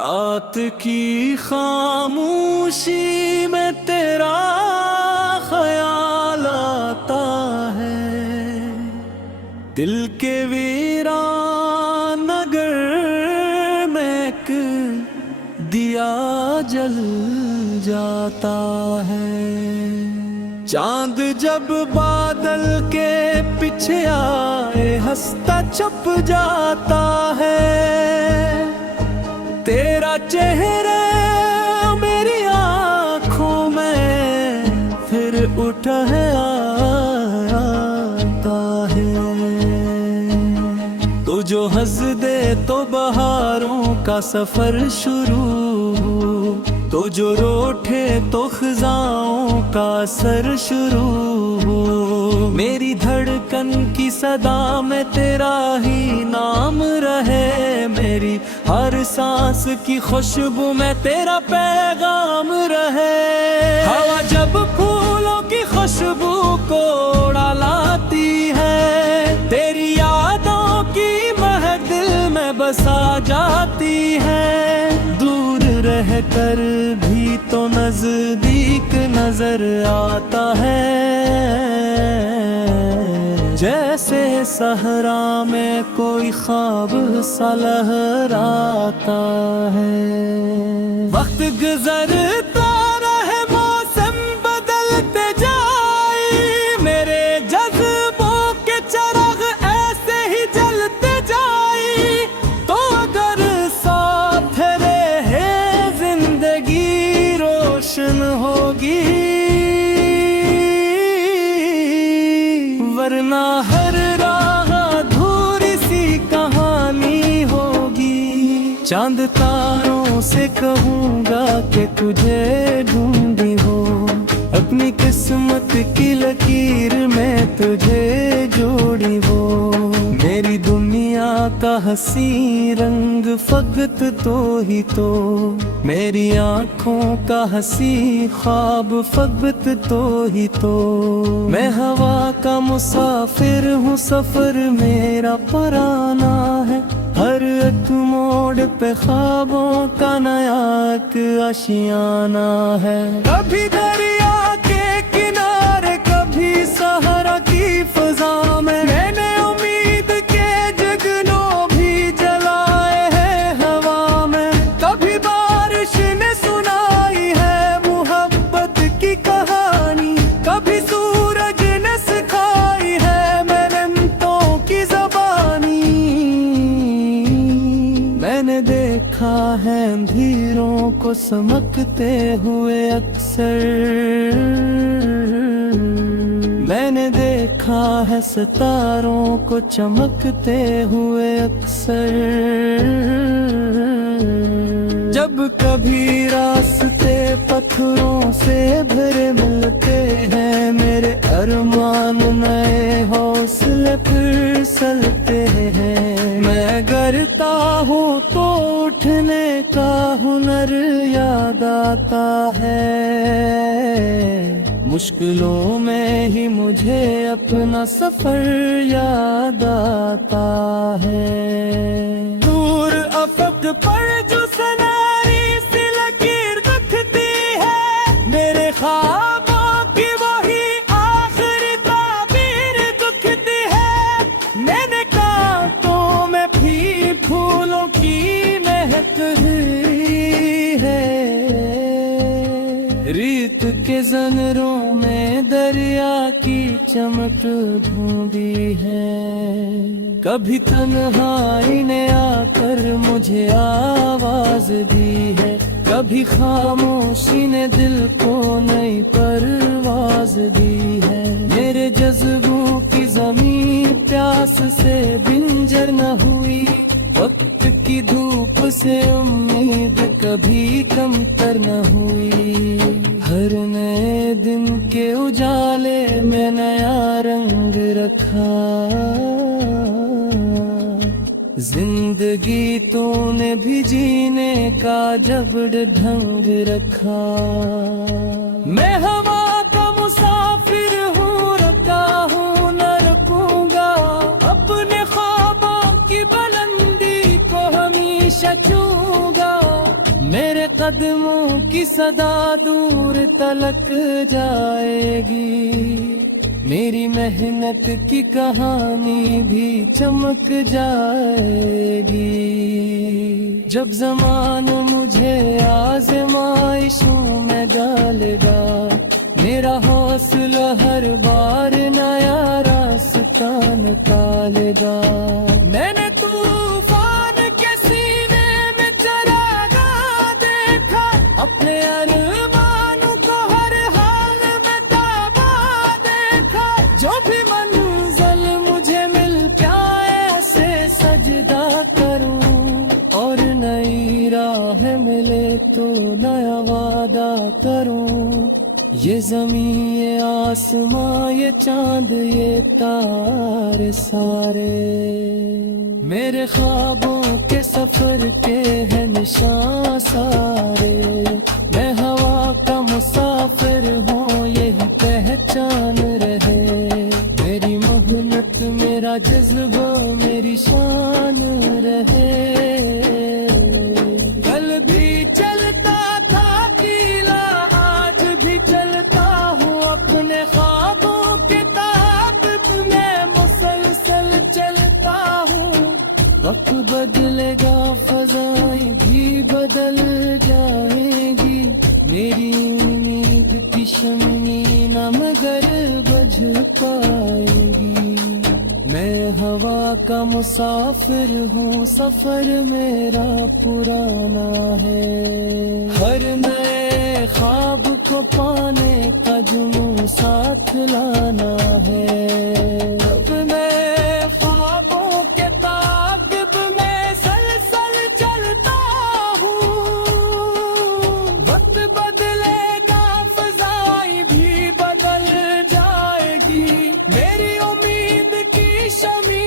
रात की खामोशी में तेरा ख्याल आता है, दिल के वीरान नगर में एक दिया जल जाता है। चांद जब बादल के पीछे आए हंसता छुप जाता है, तेरा चेहरा मेरी आँखों में फिर उठ है आता है। तो जो हंस दे तो बहारों का सफर शुरू, तो जो रोठे तो खिजाओं का सर शुरू। मेरी धड़कन की सदा में तेरा ही नाम रहे, मेरी हर सांस की खुशबू में तेरा पैगाम रहे। हवा जब फूलों की खुशबू को उड़ा लाती है, तेरी यादों की महक दिल में बसा जाती है। दूर रहकर भी तो नजदीक नजर आता है, जैसे सहरा में कोई ख्वाब सा लहराता है। वक्त गुजरता रहे मौसम बदलते जाए, मेरे जज्बों के चिराग ऐसे ही जलते जाए। तो अगर साथ रहे जिंदगी रोशन होगी, वरना हर राह अधूरी सी कहानी होगी। चांद तारों से कहूँगा कि तुझे ढूंढी हो, अपनी किस्मत की लकीर में तुझे जोड़ी हो। मेरी दुनिया का हंसी रंग फकत तो ही तो, मेरी आँखों का हंसी ख्वाब फकत तो ही तो। मैं हवा का मुसाफिर हूँ, सफर मेरा पराना है। हर एक मोड़ पे ख्वाबों का नया एक आशियाना है। कभी दरिया के किनारे, कभी सहारा की फजा में, मैंने उम्मीद के जगनों भी जलाए हैं हवा में। कभी बारिश ने सुनाई है मोहब्बत की कहानी, कभी सूरज ने सिखाई है मेहनतों की ज़बानी। मैंने देखा है अंधेरों को चमकते हुए अक्सर, मैंने देखा है सितारों को चमकते हुए अक्सर। जब कभी रास्ते पत्थरों से भरे मिलते हैं, मेरे अरमान नए हौसले फिर चलते हैं। मैं गिरता हूँ तो उठने का हुनर याद आता है, मुश्किलों में ही मुझे अपना सफर याद आता है। दूर अफक पर जो सनारी सी लकीर दिखती है, मेरे ख्वाबों की वही आखिरी ताबीर दिखती है। मैंने कांटों में भी फूलों की महक है, रीत के ज़नरों में दरिया की चमक ढूंढी है। कभी तन्हाई ने आकर मुझे आवाज दी है, कभी खामोशी ने दिल को नई परवाज दी है। मेरे जज्बों की ज़मीन प्यास से बिंजर न हुई, वक्त की धूप से उम्मीद कभी कमतर न हुई। हर नए दिन के उजाले में नया रंग रखा, जिंदगी तूने भी जीने का जबड़ ढंग रखा। मैं हवा का मुसाफिर हूँ, रुका हूँ न रुकूंगा, अपने ख्वाबों की बुलंदी को हमेशा छूंगा। कदमों की सदा दूर तलक जाएगी, मेरी मेहनत की कहानी भी चमक जाएगी। जब ज़माना मुझे आज़माइशों में डालेगा, मेरा हौसला हर बार नया रास्ता निकालेगा। मैंने तूफान के सीने में चरागा देखा, अपने अरमानों को हर हाल में दाबा देखा। जो भी मंजिल मुझे मिल जाए ऐसे सजदा करूं, और नई राह मिले तो नया वादा करूं। ये ज़मीं ये आसमां ये चांद ये तारे सारे मेरे ख्वाबों के सफर के हैं निशान सारे। मैं हवा का मुसाफिर हूँ यही पहचान रहे, मेरी मेहनत मेरा जज्बा मेरी शान रहे। कल भी चलता था किला, आज भी चलता हूँ अपने ख्वाबों के ताबत में मुसलसल चलता हूँ। वक्त बदलेगा फज़ाएं भी बदल जाएगी, मेरी उम्मीद की शम्मी न मगर बुझ पाएगी। मैं हवा का मुसाफिर हूँ सफर मेरा पुराना है, हर नए ख्वाब को पाने का जुनून साथ लाना है। अब मैं ख्वाबों के ताक़िब में सलसल चलता हूँ, वक्त बदलेगा फ़ज़ाएं भी बदल जाएगी, मेरी उम्मीद की शमी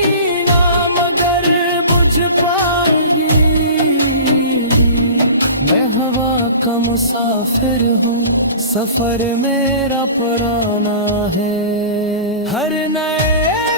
ना मगर बुझ पाएगी। मैं हवा का मुसाफिर हूँ सफर मेरा पुराना है, हर नए